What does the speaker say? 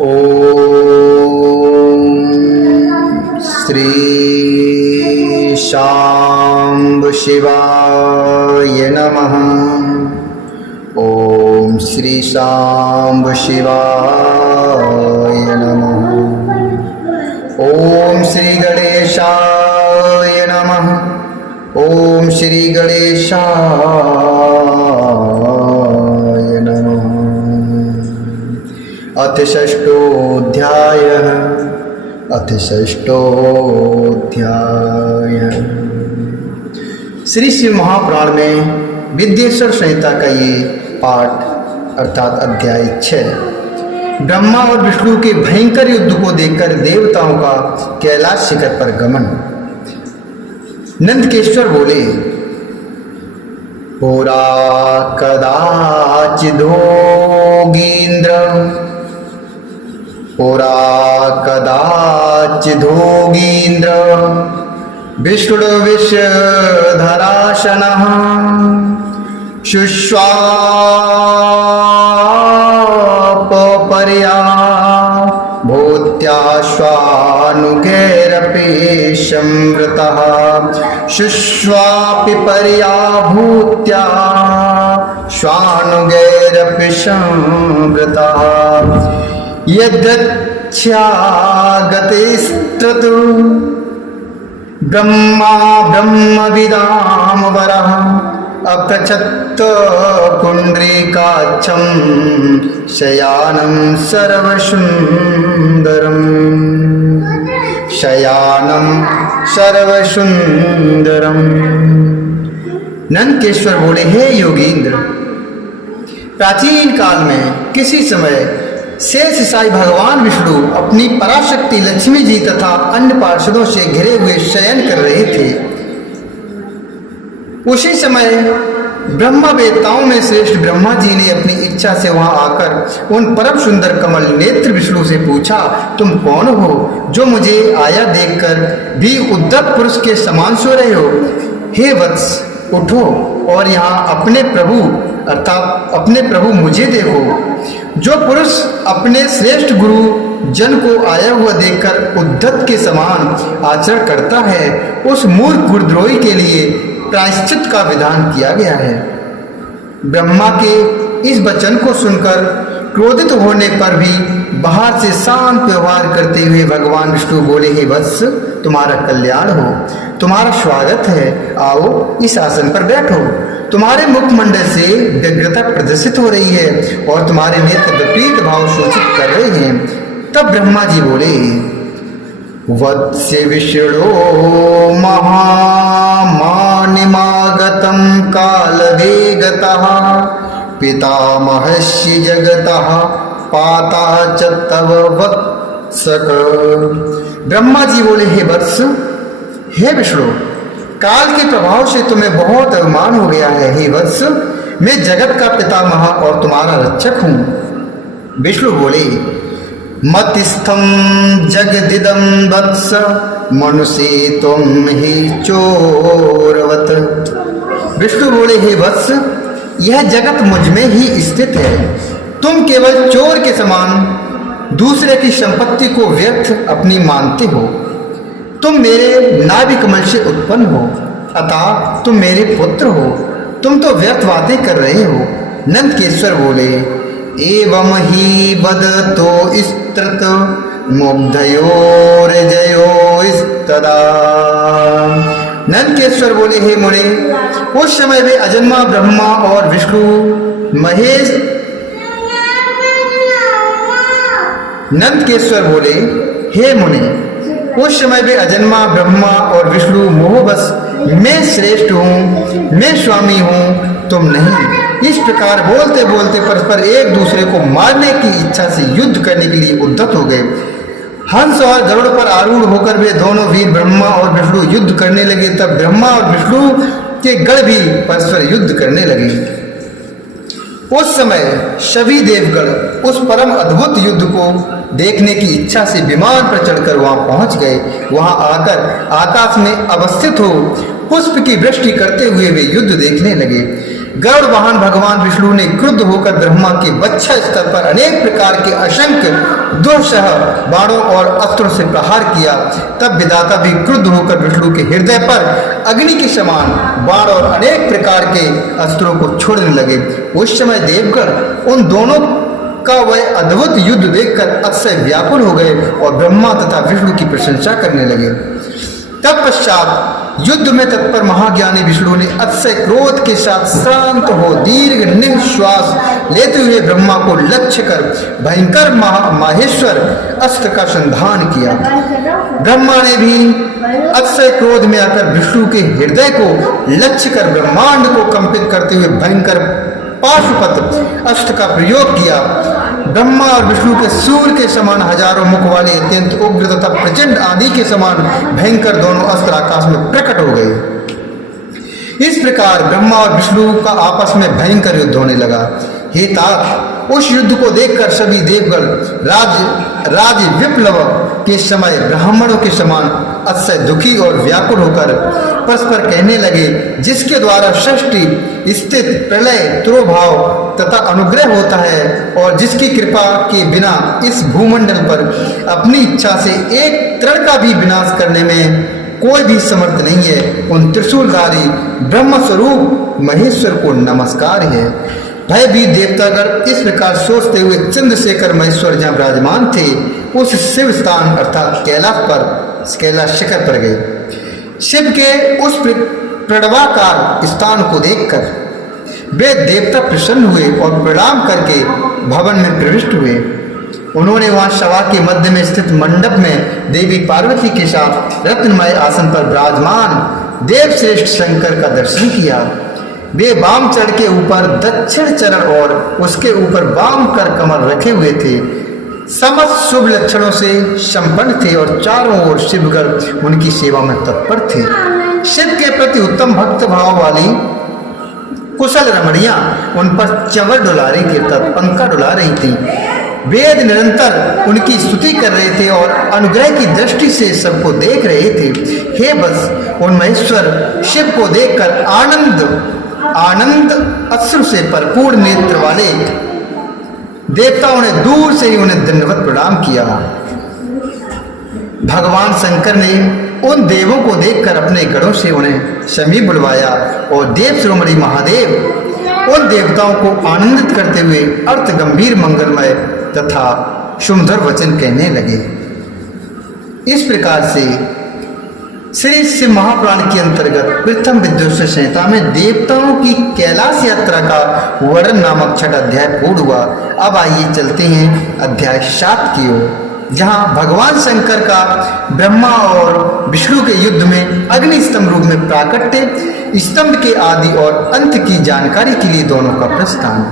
ओम श्री शांब शिवाय नमः। ओम श्री शांब शिवाय नमः। ओम श्री गणेशाय नमः। ओम श्री गणेशाय नमः। अथ षष्ठोऽध्यायः। श्री शिव महापुराण में विद्येश्वर संहिता का ये पाठ अर्थात अध्याय 6 ब्रह्मा और विष्णु के भयंकर युद्ध को देखकर देवताओं का कैलाश शिखर पर गमन। नंदकेश्वर बोले, पुरा कदाचिदोगीन्द्र पुरा कदाचिदोगीन्द्र विष्णुविषधराशनः शुष्वापपर्या भूत्याश्वानुगैरपि संवृतः शुष्वापि पर्या भूत्या श्वानुगैरपि संवृतः यद्रक्ष्यागतेस्ततु ब्रह्मा ब्रह्मविदां वरः अपृच्छत् पुण्डरीकाक्षं शयानं सर्वसुंदरम्। नंदकेश्वर बोले, हे योगींद्र, प्राचीन काल में किसी समय शेष साई भगवान विष्णु अपनी पराशक्ति लक्ष्मी जी तथा अन्य पार्षदों से घिरे हुए शयन कर रहे थे। उसी समय ब्रह्मा वेताओं में श्रेष्ठ ब्रह्मा जी ने अपनी इच्छा से वहां आकर उन परम सुंदर कमल नेत्र विष्णु से पूछा, तुम कौन हो जो मुझे आया देखकर भी उद्धत पुरुष के समान सो रहे हो? हे वत्स, उठो और यहाँ अपने प्रभु अर्थात अपने प्रभु मुझे देखो। जो पुरुष अपने श्रेष्ठ गुरु जन को आया हुआ देखकर उद्धत के समान आचरण करता है, उस मूर्ख गुरुद्रोही के लिए प्रायश्चित का विधान किया गया है। ब्रह्मा के इस वचन को सुनकर क्रोधित होने पर भी बाहर से शांत व्यवहार करते हुए भगवान विष्णु बोले, हे वत्स, तुम्हारा कल्याण हो, तुम्हारा स्वागत है, आओ इस आसन पर बैठो। तुम्हारे मुखमंडल से व्यग्रता प्रदर्शित हो रही है और तुम्हारे नेत्र विपरीत भाव सूचित कर रहे हैं। तब ब्रह्मा जी बोले, वत्स्य विष्णो महामानिमागतं कालवेगतः पितामहस्य जगतः पाता च तव वत्सक। ब्रह्मा जी बोले, हे वत्स, हे विष्णु, काल के प्रभाव से तुम्हें बहुत अभिमान हो गया है। हे वत्स, मैं जगत का पितामह और तुम्हारा रक्षक हूँ। विष्णु बोले, मतिस्थम जगदिदं वत्स मनुष्य तुम ही चोरवत। विष्णु बोले, हे वत्स, यह जगत मुझ में ही स्थित है। तुम केवल चोर के समान दूसरे की संपत्ति को व्यर्थ अपनी मानते हो। तुम मेरे नाभि कमल से उत्पन्न हो, अतः तुम मेरे पुत्र हो। तुम तो व्यर्थ बातें कर रहे हो। नंदकेश्वर बोले, एवं ही वदतो स्त्रत मुग्धयोर्जयो स्तदा। नंदकेश्वर बोले, हे मुने, उस समय वे अजन्मा ब्रह्मा और विष्णु महेश। नंदकेश्वर बोले, हे मुने, उस समय वे अजन्मा ब्रह्मा और विष्णु मोहबस मैं श्रेष्ठ हूँ, मैं स्वामी हूँ, तुम नहीं। इस प्रकार बोलते बोलते परस्पर एक दूसरे को मारने की इच्छा से युद्ध करने के लिए उद्यत हो गए। हंस और गरुड़ पर आरूढ़ होकर वे दोनों वीर ब्रह्मा और विष्णु युद्ध करने लगे। तब ब्रह्मा और विष्णु के गण भी परस्पर युद्ध करने लगे। उस समय सभी देवगण उस परम अद्भुत युद्ध को देखने की इच्छा से विमान पर चढ़कर वहां पहुंच गए। वहां आकर आकाश में अवस्थित हो पुष्प की वृष्टि करते हुए वे युद्ध देखने लगे। गरुड़ वाहन भगवान विष्णु ने क्रुद्ध होकर ब्रह्मा के वक्ष स्तर पर अनेक प्रकार के असंख्य दुस्सह बाणों और अस्त्रों से प्रहार किया। तब विधाता भी क्रुद्ध होकर विष्णु के हृदय पर अग्नि के समान बाण और अनेक प्रकार के अस्त्रों को छोड़ने लगे। उस समय देवगण उन दोनों का वह अद्भुत युद्ध देखकर अतिशय व्याकुल हो गए और ब्रह्मा तथा विष्णु की प्रशंसा करने लगे। तत्पश्चात युद्ध में तत्पर महाज्ञानी विष्णु ने अतिशय क्रोध के साथ शांत हो दीर्घ निश्वास लेते हुए ब्रह्मा को लक्ष्य कर भयंकर माहेश्वर अस्त्र का संधान किया। ब्रह्मा ने भी अतिशय क्रोध में आकर विष्णु के हृदय को लक्ष्य कर ब्रह्मांड को कंपित करते हुए भयंकर पाशुपत अस्त्र का प्रयोग किया। ब्रह्मा और विष्णु के सूर्य के समान हजारों मुख वाले अत्यंत उग्र तथा प्रचंड आदि के समान भयंकर दोनों अस्त्र आकाश में प्रकट हो गए। इस प्रकार ब्रह्मा और विष्णु का आपस में भयंकर युद्ध होने लगा। हे तात, उस युद्ध को देखकर सभी देवगण राज विप्लव के समय ब्राह्मणों के समान अतिशय दुखी और व्याकुल होकर परस्पर कहने लगे, जिसके द्वारा सृष्टि स्थित प्रलय तिरोभाव तथा अनुग्रह होता है और जिसकी कृपा के बिना इस भूमंडल पर अपनी इच्छा से एक तृण का भी विनाश करने में कोई भी समर्थ नहीं है, उन त्रिशूलधारी ब्रह्म स्वरूप महेश्वर को नमस्कार है। भयभीत देवतागण इस प्रकार सोचते हुए चंद्रशेखर महेश्वर जहाँ विराजमान थे उस शिव स्थान अर्थात कैलाश शिखर पर गए। शिव के उस प्रणवाकार स्थान को देखकर वे देवता प्रसन्न हुए और प्रणाम करके भवन में प्रविष्ट हुए। उन्होंने वहां सभा के मध्य में स्थित मंडप में देवी पार्वती के साथ रत्नमय आसन पर विराजमान देवश्रेष्ठ शंकर का दर्शन किया। वे वाम चढ़ के ऊपर दक्षिण चरण और उसके ऊपर वाम कर कमल रखे हुए थे, समस्त शुभ लक्षणों से संपन्न थे और चारों ओर शिवगण उनकी सेवा में तत्पर थे। शिव के प्रति उत्तम भक्त भाव वाली कुशल रमणियां उन पर चंवर डुला रही थी तथा पंखा डुला रही थी। वेद निरंतर उनकी स्तुति कर रहे थे और अनुग्रह की दृष्टि से सबको देख रहे थे। हे बस उन महेश्वर शिव को देखकर आनंद अश्रु से भरपूर नेत्र वाले देवताओं ने दूर से ही उन्हें दंडवत प्रणाम किया। भगवान शंकर ने उन देवों को देखकर अपने गणों से उन्हें समीप बुलवाया और देव शिरोमणि महादेव उन देवताओं को आनंदित करते हुए अर्थ गंभीर मंगलमय तथा सुंदर वचन कहने लगे। इस प्रकार से श्री शिव महापुराण के अंतर्गत प्रथम विद्युत संहिता में देवताओं की कैलाश यात्रा का वर्णन नामक छठा अध्याय पूर्ण हुआ। अब आइए चलते हैं अध्याय 7 की ओर, जहां भगवान शंकर का ब्रह्मा और विष्णु के युद्ध में अग्नि स्तंभ रूप में प्राकट्य, स्तंभ के आदि और अंत की जानकारी के लिए दोनों का प्रस्थान।